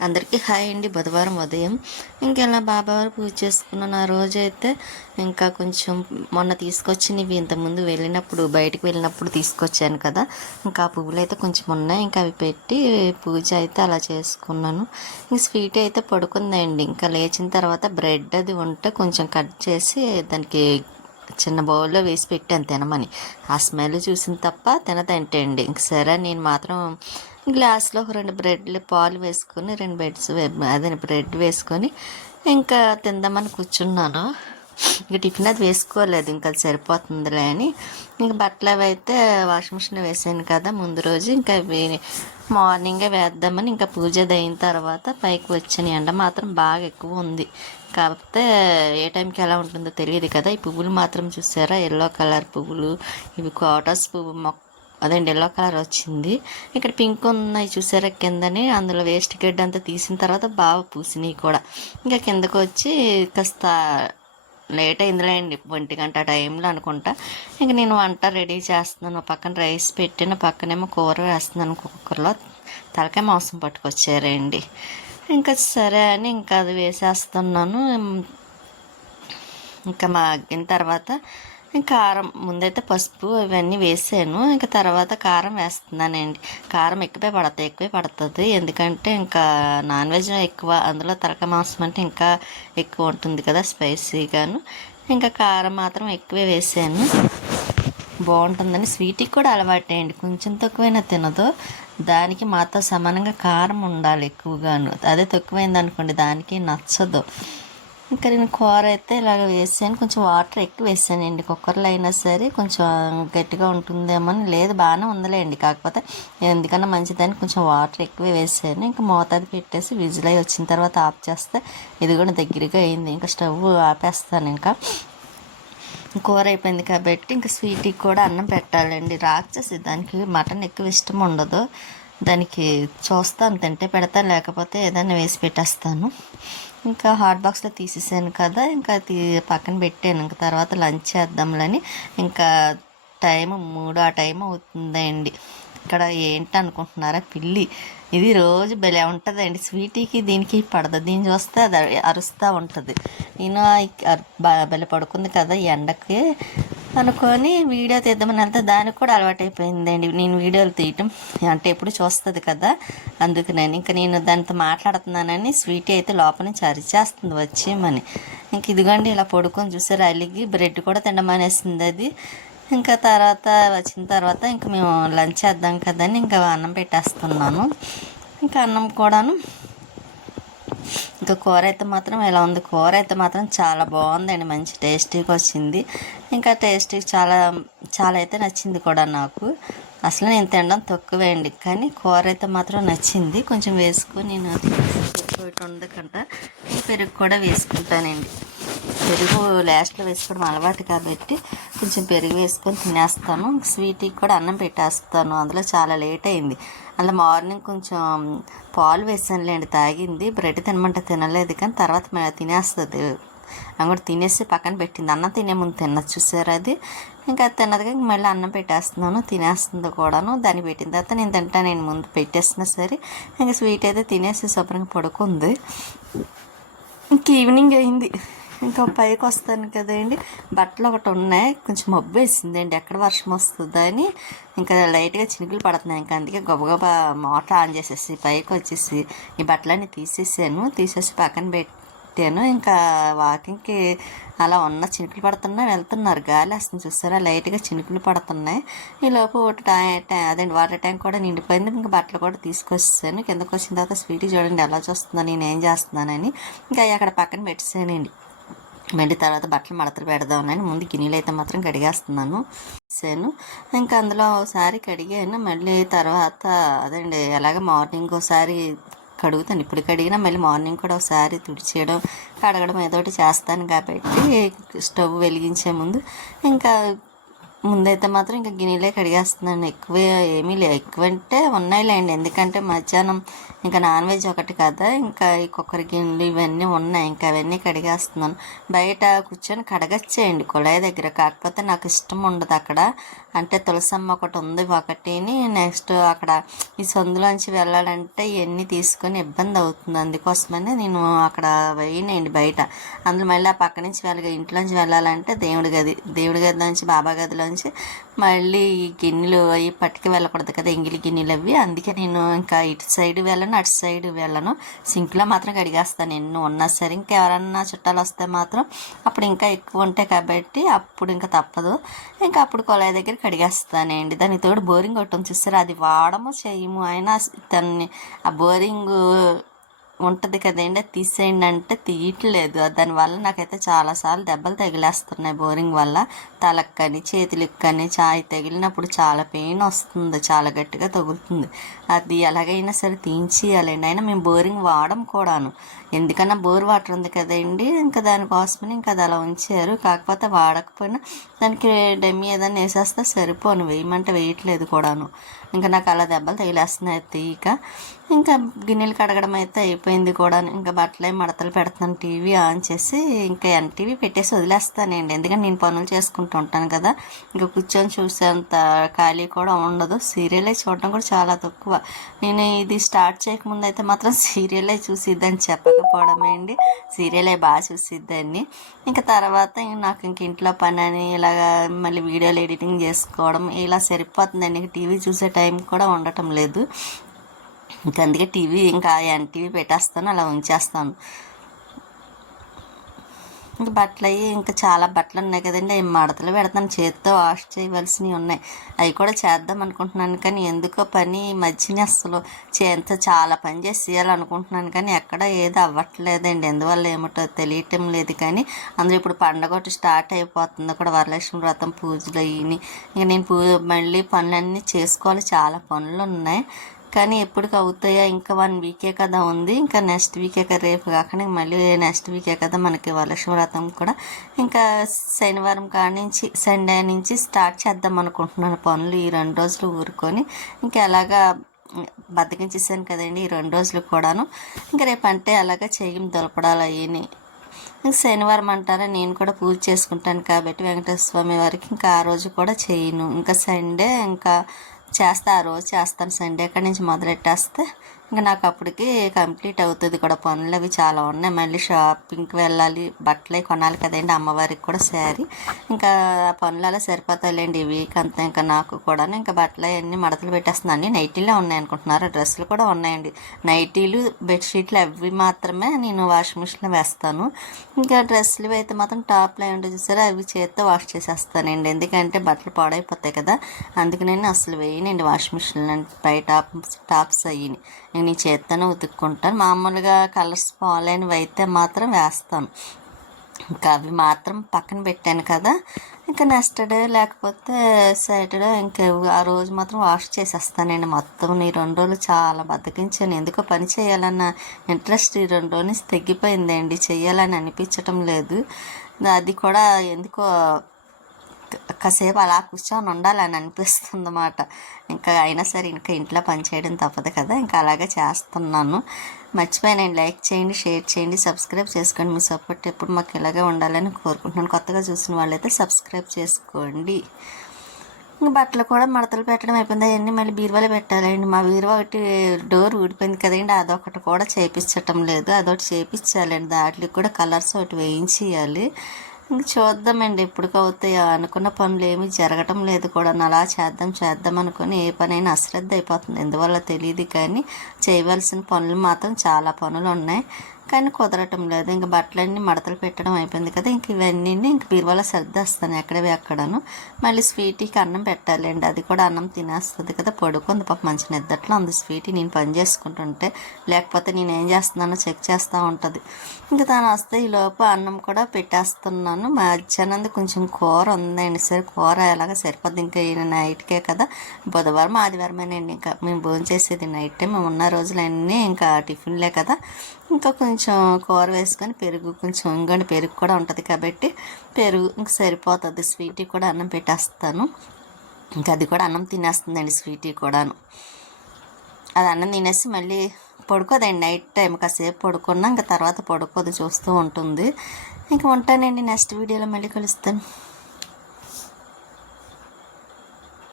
అందరికీ హాయ్ అండి. బుధవారం ఉదయం ఇంకెలా బాబావారు పూజ చేసుకున్నాను. ఆ రోజైతే ఇంకా కొంచెం మొన్న తీసుకొచ్చినవి ఇంతకుముందు బయటికి వెళ్ళినప్పుడు తీసుకొచ్చాను కదా, ఇంకా ఆ పువ్వులు అయితే కొంచెం ఉన్నాయి. ఇంకా అవి పెట్టి పూజ అయితే అలా చేసుకున్నాను. ఇంక స్వీట్ అయితే పడుకుందండి. ఇంకా లేచిన తర్వాత బ్రెడ్ అది ఉంటే కొంచెం కట్ చేసి దానికి చిన్న బౌల్లో వేసి పెట్టాను తినమని. ఆ స్మెల్ చూసిన తప్ప తినదంటే అండి. ఇంక సరే నేను మాత్రం గ్లాస్లో ఒక 2 బ్రెడ్లు పాలు వేసుకొని 2 బ్రెడ్ వేసుకొని ఇంకా తిందామని కూర్చున్నాను. ఇంక టిఫిన్ అది వేసుకోలేదు, ఇంకా అది సరిపోతుందిలే అని. ఇంక బట్టలు అవి అయితే వాషింగ్ మిషన్ వేసాను కదా ముందు రోజు, ఇంకా అవి మార్నింగే వేద్దామని ఇంకా పూజ అయిన తర్వాత పైకి వచ్చాను. ఎండ మాత్రం బాగా ఎక్కువ ఉంది. కాకపోతే ఏ టైంకి ఎలా ఉంటుందో తెలియదు కదా. ఈ పువ్వులు మాత్రం చూసారా, ఎల్లో కలర్ పువ్వులు, ఇవి కోటస్ పువ్వు అదండి, ఎల్లో కలర్ వచ్చింది. ఇక్కడ పింక్ ఉన్నాయి చూసారా కిందని, అందులో వేస్ట్ గడ్డ అంతా తీసిన తర్వాత బాగా పూసినాయి కూడా. ఇంకా కిందకు వచ్చి కాస్త లేట్ అయిందిలే అండి, 1 గంట టైంలో అనుకుంటా. ఇంక నేను వంట రెడీ చేస్తున్నాను. పక్కన రైస్ పెట్టిన, పక్కనేమో కూర వేస్తున్నాను కుక్కర్లో. తలకాయ మాంసం పట్టుకొచ్చారండి. ఇంకా సరే అని ఇంకా అది వేసేస్తున్నాను. ఇంకా మగ్గిన తర్వాత కారం, ముందైతే పసుపు ఇవన్నీ వేసాను. ఇంకా తర్వాత కారం వేస్తున్నానండి. కారం ఎక్కువే పడుతుంది, ఎందుకంటే ఇంకా నాన్ వెజ్ ఎక్కువ, అందులో తలకాయ మాంసం అంటే ఇంకా ఎక్కువ ఉంటుంది కదా స్పైసీగాను. ఇంకా కారం మాత్రం ఎక్కువే వేసాను, బాగుంటుందని. స్వీట్కి కూడా అలవాటేయండి, కొంచెం తక్కువైనా తినదు. దానికి మాతో సమానంగా కారం ఉండాలి ఎక్కువగాను. అదే తక్కువైంది అనుకోండి దానికి నచ్చదు. ఇంకా నేను కూర అయితే ఇలాగ వేసాను. కొంచెం వాటర్ ఎక్కువ వేసానండి. కుక్కర్లో అయినా సరే కొంచెం గట్టిగా ఉంటుందేమో అని, లేదు బాగానే ఉందిలేండి, కాకపోతే ఎందుకన్నా మంచిదని కొంచెం వాటర్ ఎక్కువ వేసాను. ఇంకా మోతాదు పెట్టేసి విజిల్ అయి వచ్చిన తర్వాత ఆఫ్ చేస్తే ఇది కూడా దగ్గరగా అయింది. ఇంకా స్టవ్ ఆపేస్తాను. ఇంకా కూర అయిపోయింది కాబట్టి ఇంకా స్వీట్కి కూడా అన్నం పెట్టాలండి. రాక్షసి, దానికి మటన్ ఎక్కువ ఇష్టం ఉండదు. దానికి చూస్తాను, తింటే పెడతాను, లేకపోతే ఏదైనా వేసి పెట్టేస్తాను. ఇంకా హాట్ బాక్స్లో తీసేసాను కదా, ఇంకా పక్కన పెట్టాను. ఇంకా తర్వాత లంచ్ చేద్దాంలని. ఇంకా టైం 3 ఆ టైం అవుతుందండి. ఇక్కడ ఏంటి అనుకుంటున్నారా, పిల్లి. ఇది రోజు భలే ఉంటుందండి. స్వీటీకి దీనికి పడదు, దీన్ని చూస్తే అది అరుస్తూ ఉంటుంది. నేను భలే పడుకుంది కదా ఎండకి అనుకొని వీడియో తీద్దామని వెళ్తే దానికి కూడా అలవాటైపోయిందండి నేను వీడియోలు తీయటం. అంటే ఎప్పుడు చూస్తుంది కదా, అందుకని ఇంకా నేను దానితో మాట్లాడుతున్నానని స్వీటీ అయితే లోపల నుంచి అరిచేస్తుంది వచ్చేయమని. ఇంక ఇదిగోండి ఇలా పడుకొని చూసారు, అలిగి బ్రెడ్ కూడా తినమనేసింది అది. ఇంకా తర్వాత వచ్చిన తర్వాత ఇంకా మేము లంచ్ చేద్దాం కదని ఇంకా అన్నం పెట్టేస్తున్నాను. ఇంకా అన్నం కూడాను. ఇంకా కూర అయితే మాత్రం ఎలా ఉంది, కూర అయితే మాత్రం చాలా బాగుందండి, మంచి టేస్టీగా వచ్చింది. ఇంకా టేస్టీ చాలా చాలా అయితే నచ్చింది కూడా నాకు. అసలు నేను తినడం తక్కువే అండి, కానీ కూర అయితే మాత్రం నచ్చింది. కొంచెం వేసుకొని నేను ఎక్కువ ఉండకంట పెరుగు కూడా వేసుకుంటానండి. పెరుగు లాస్ట్లో వేసుకోవడం అలవాటు కాబట్టి కొంచెం పెరుగు వేసుకొని తినేస్తాను. స్వీట్కి కూడా అన్నం పెట్టేస్తాను. అందులో చాలా లేట్ అయింది. అలా మార్నింగ్ కొంచెం పాలు వేసానులేండి, తాగింది. బ్రెడ్ తినమంటే తినలేదు, కానీ తర్వాత తినేస్తుంది. అవి కూడా తినేసి పక్కన పెట్టింది. అన్నం తినే ముందు తిన్నది చూసారు అది. ఇంకా అది తిన్నదిగా ఇంక మళ్ళీ అన్నం పెట్టేస్తున్నాను, తినేస్తుంది కూడాను. దాన్ని పెట్టిన తర్వాత నేను తింటాను, నేను ముందు పెట్టేస్తున్నా సరే. ఇంకా స్వీట్ అయితే తినేసి శుభ్రంగా పడుకుంది. ఇంక ఈవినింగ్ అయింది. ఇంకా పైకి వస్తాను కదండి, బట్టలు ఒకటి ఉన్నాయి, కొంచెం మబ్బు వేసిందండి, ఎక్కడ వర్షం వస్తుందా అని. ఇంకా లైట్గా చినుకులు పడుతున్నాయి. ఇంకా అందుకే గబగబా మోటార్ ఆన్ చేసేసి పైకి వచ్చేసి ఈ బట్టలన్నీ తీసేసి పక్కన పెట్టాను. ఇంకా వాకింగ్కి అలా ఉన్న చినుకులు పడుతున్నా వెళ్తున్నారు, గాలి వస్తుంది చూస్తారా, లైట్గా చినుకులు పడుతున్నాయి. ఈలోపు అదేంటి వాటర్ ట్యాంక్ కూడా నిండిపోయింది. ఇంకా బట్టలు కూడా తీసుకొచ్చాను. కిందకు వచ్చిన తర్వాత స్వీటీ చూడండి ఎలా చూస్తుందో నేను ఏం చేస్తున్నానని. ఇంకా అక్కడ పక్కన పెట్టేసానండి. మళ్ళీ తర్వాత బట్టలు మడతలు పెడదామని ముందు గిన్నెలు అయితే మాత్రం కడిగేస్తున్నాను. ఇంకా అందులో ఒకసారి కడిగాను, మళ్ళీ తర్వాత అదండి ఎలాగ మార్నింగ్ ఒకసారి కడుగుతాను. ఇప్పుడు కడిగినా మళ్ళీ మార్నింగ్ కూడా ఒకసారి తుడిచేయడం కడగడం ఏదో ఒకటి చేస్తాను కాబట్టి స్టవ్ వెలిగించే ముందు ఇంకా ముందైతే మాత్రం ఇంకా గిన్నెలే కడిగేస్తున్నాను. ఎక్కువ ఏమీ లేవు, ఎక్కువ అంటే ఉన్నాయిలేండి. ఎందుకంటే మధ్యాహ్నం ఇంకా నాన్ వెజ్ ఒకటి కదా, ఇంకా ఈ కుక్కర్ గిన్నెలు ఇవన్నీ ఉన్నాయి, ఇంకా అవన్నీ కడిగేస్తున్నాను. బయట కూర్చొని కడగచ్చేయండి కుళాయి దగ్గర, కాకపోతే నాకు ఇష్టం ఉండదు అక్కడ. అంటే తులసమ్మ ఒకటి ఉంది, ఒకటిని నెక్స్ట్ అక్కడ ఈ సందులోంచి వెళ్ళాలంటే ఇవన్నీ తీసుకొని ఇబ్బంది అవుతుంది. అందుకోసమని నేను అక్కడ వేయనండి బయట. అందులో మళ్ళీ ఆ పక్క నుంచి ఇంట్లోంచి వెళ్ళాలంటే దేవుడి గది నుంచి బాబా గదిలోంచి మళ్ళీ ఈ గిన్నెలు అవి పట్టుకు వెళ్ళకూడదు కదా, ఎంగిలి గిన్నెలు అవి. అందుకే నేను ఇంకా ఇటు సైడ్ వెళ్ళను, అటు సైడ్ వెళ్ళను. సింక్లో మాత్రం కడిగేస్తాను ఎన్ని ఉన్నా సరే. ఇంకెవరన్నా చుట్టాలు వస్తే మాత్రం అప్పుడు ఇంకా ఎక్కువ ఉంటాయి కాబట్టి అప్పుడు ఇంకా తప్పదు, ఇంకా అప్పుడు కొలాయి దగ్గర కడిగేస్తానండి. దానికి తోడు బోరింగ్ కొట్టం చూస్తారు, అది వాడము చేయము. అయినా దాన్ని ఆ బోరింగ్ ఉంటుంది కదండి, అది తీసేయండి అంటే తీయట్లేదు. దానివల్ల నాకైతే చాలాసార్లు దెబ్బలు తగిలేస్తున్నాయి బోరింగ్ వల్ల. తలకు కానీ చేతులకు కానీ చాయ్ తగిలినప్పుడు చాలా పెయిన్ వస్తుంది, చాలా గట్టిగా తగులుతుంది. అది ఎలాగైనా సరే తీయించేయాలండి. అయినా మేము బోరింగ్ వాడడం కూడాను, ఎందుకన్నా బోర్ వాటర్ ఉంది కదండి, ఇంకా దానికోసమని ఇంకా అది అలా ఉంచారు. కాకపోతే వాడకపోయినా దానికి డమ్మీ ఏదైనా వేసేస్తే సరిపోను, వేయమంటే వేయట్లేదు కూడాను. ఇంకా నాకు అలా దెబ్బలు తగిలేస్తున్నాయి తీయక. ఇంకా గిన్నెలు కడగడం అయితే అయిపోయింది కూడా. ఇంకా బట్టలే మడతలు పెడుతున్నాను, టీవీ ఆన్ చేసి ఇంకా ఎన్టీవీ పెట్టేసి వదిలేస్తానండి. ఎందుకంటే నేను పనులు చేసుకుంటూ ఉంటాను కదా, ఇంకా కూర్చొని చూసేంత ఖాళీ కూడా ఉండదు. సీరియలే చూడడం కూడా చాలా తక్కువ. నేను ఇది స్టార్ట్ చేయకముందు అయితే మాత్రం సీరియలే చూసిద్దని చెప్పకపోవడమే అండి, సీరియలే బాగా చూసిద్దాన్ని. ఇంకా తర్వాత నాకు ఇంక ఇంట్లో పని అని ఇలాగా మళ్ళీ వీడియోలు ఎడిటింగ్ చేసుకోవడం ఇలా సరిపోతుందండి. ఇంక టీవీ చూసే టైం కూడా ఉండటం లేదు. ఇంకా అందుకే టీవీ ఇంకా ఎన్టీవీ పెట్టేస్తాను, అలా ఉంచేస్తాను. ఇంకా బట్టలు అవి ఇంకా చాలా బట్టలు ఉన్నాయి కదండి, అవి మడతలు పెడతాను, చేతితో వాష్ చేయవలసినవి ఉన్నాయి, అవి కూడా చేద్దాం అనుకుంటున్నాను. కానీ ఎందుకో పని మధ్యనే అసలు చాలా పని చేసి చేయాలనుకుంటున్నాను కానీ ఎక్కడ ఏది అవ్వట్లేదండి. ఎందువల్ల ఏమిటో తెలియటం లేదు. కానీ అందులో ఇప్పుడు పండగ ఒకటి స్టార్ట్ అయిపోతుంది కూడా, వరలక్ష్మి వ్రతం పూజలు అయ్యి ఇంకా నేను మళ్ళీ పనులన్నీ చేసుకోవాలి, చాలా పనులు ఉన్నాయి. కానీ ఎప్పటికి అవుతాయా, ఇంకా 1 వీకే కదా ఉంది, ఇంకా నెక్స్ట్ వీకే కదా, రేపు కాకుండా మళ్ళీ నెక్స్ట్ వీకే కదా మనకి వరలక్ష్మి వ్రతం కూడా. ఇంకా శనివారం నుంచి సండే నుంచి స్టార్ట్ చేద్దాం అనుకుంటున్నాను పనులు. ఈ 2 రోజులు ఊరుకొని ఇంకా ఎలాగా బద్దకించేసాను కదండి ఈ 2 రోజులు కూడాను. ఇంకా రేపు అంటే అలాగా చెయ్యం దులపడాలి అయ్యి. శనివారం అంటారా, నేను కూడా పూజ చేసుకుంటాను కాబట్టి వెంకటేశ్వర స్వామి వారికి, ఇంకా ఆ రోజు కూడా చేయను. ఇంకా సండే ఇంకా ఆ రోజు చేస్తాను. సండే అక్కడి నుంచి మొదలెట్టేస్తే ఇంకా నాకు అప్పటికి కంప్లీట్ అవుతుంది కూడా. పనులు అవి చాలా ఉన్నాయి, మళ్ళీ షాపింగ్కి వెళ్ళాలి, బట్టలే కొనాలి కదండి, అమ్మవారికి కూడా శారీ. ఇంకా పనులు అలా సరిపోతాయిలేండి ఈ వీక్ అంతా. ఇంకా నాకు కూడా ఇంకా బట్టలు అవన్నీ మడతలు పెట్టేస్తున్నాను. అన్నీ నైటీలే ఉన్నాయి అనుకుంటున్నారు, డ్రెస్సులు కూడా ఉన్నాయండి. నైటీలు బెడ్షీట్లు అవి మాత్రమే నేను వాషింగ్ మిషన్లో వేస్తాను. ఇంకా డ్రెస్సులు అయితే మాత్రం టాప్లు అవి ఉంటాయి చూసారా, అవి చేత్తో వాష్ చేసేస్తానండి. ఎందుకంటే బట్టలు పాడైపోతాయి కదా, అందుకు నేను అసలు వేయనండి వాషింగ్ మిషన్లో పై టాప్స్ అయ్యి. నేను చేత్తోనే ఉతుక్కుంటాను. మామూలుగా కలర్స్ పోలేనివి అయితే మాత్రం వేస్తాను. ఇంకా అవి మాత్రం పక్కన పెట్టాను కదా, ఇంకా నెక్స్ట్ డే లేకపోతే సాటర్డే ఇంకా ఆ రోజు మాత్రం వాష్ చేసేస్తానండి మొత్తం. ఈ 2 రోజులు చాలా బద్దకించాను, ఎందుకో పని చేయాలన్న ఇంట్రెస్ట్ ఈ 2 రోజుల నుంచి తగ్గిపోయిందండి, చేయాలని అనిపించటం లేదు. అది కూడా ఎందుకో కాసేపు అలా కూర్చొని ఉండాలని అనిపిస్తుంది అన్నమాట. ఇంకా అయినా సరే ఇంకా ఇంట్లో పని చేయడం తప్పదు కదా, ఇంకా అలాగే చేస్తున్నాను. మర్చిపోయానండి, లైక్ చేయండి, షేర్ చేయండి, సబ్స్క్రైబ్ చేసుకోండి. మీ సపోర్ట్ ఎప్పుడు మాకు ఇలాగే ఉండాలని కోరుకుంటున్నాను. కొత్తగా చూసిన వాళ్ళైతే సబ్స్క్రైబ్ చేసుకోండి. ఇంకా బట్టలు కూడా మడతలు పెట్టడం అయిపోయింది, అవన్నీ మళ్ళీ బీరువాలో పెట్టాలండి. మా బీరువా ఒకటి డోర్ ఊడిపోయింది కదండి, అదొకటి కూడా చేయించటం లేదు, అదొకటి చేయించాలండి. దాంట్లోకి కూడా కలర్స్ ఒకటి వేయించేయాలి. ఇంక చూద్దామండి ఎప్పటికవుతాయో. అనుకున్న పనులు ఏమీ జరగటం లేదు కూడా. అలా చేద్దాం అనుకుని ఏ పనైనా అశ్రద్ధ అయిపోతుంది, ఎందువల్ల తెలియదు. కానీ చేయవలసిన పనులు మాత్రం చాలా పనులు ఉన్నాయి, కానీ కుదరటం లేదు. ఇంక బట్టలన్నీ మడతలు పెట్టడం అయిపోయింది కదా, ఇంక ఇవన్నీ ఇంక బీరువాలో సర్దేస్తాను ఎక్కడవి అక్కడను. మళ్ళీ స్వీటీకి అన్నం పెట్టాలండి, అది కూడా అన్నం తినేస్తుంది కదా, పడుకుంది పాప మంచి నిద్దట్లో ఉంది స్వీటీ. నేను పని చేసుకుంటుంటే, లేకపోతే నేను ఏం చేస్తున్నానో చెక్ చేస్తూ ఉంటుంది. ఇంకా తను వస్తే ఈ లోపు అన్నం కూడా పెట్టేస్తున్నాను. మధ్యాహ్నం కొంచెం కూర ఉందండి, సరే కూర ఎలాగ సరిపోద్ది, ఇంకా ఈయన నైట్కే కదా, బుధవారం ఆదివారమేనండి ఇంకా మేము భోజనం చేసేది నైట్ టైం. మేము ఉన్న రోజులన్నీ ఇంకా టిఫిన్లే కదా, ఇంకా కొంచెం కొంచెం కూర వేసుకొని పెరుగు కొంచెం ఇంకోండి పెరుగు కూడా ఉంటుంది కాబట్టి పెరుగు ఇంక సరిపోతుంది. స్వీటీ కూడా అన్నం పెట్టేస్తాను. ఇంకా అది కూడా అన్నం తినేస్తుందండి స్వీటీ కూడాను. అది అన్నం తినేసి మళ్ళీ పడుకోదండి. నైట్ టైం కాసేపు పడుకున్నా ఇంకా తర్వాత పడుకోదు, చూస్తూ ఉంటుంది. ఇంకా ఉంటానండి. నెక్స్ట్ వీడియోలో మళ్ళీ కలుస్తాను.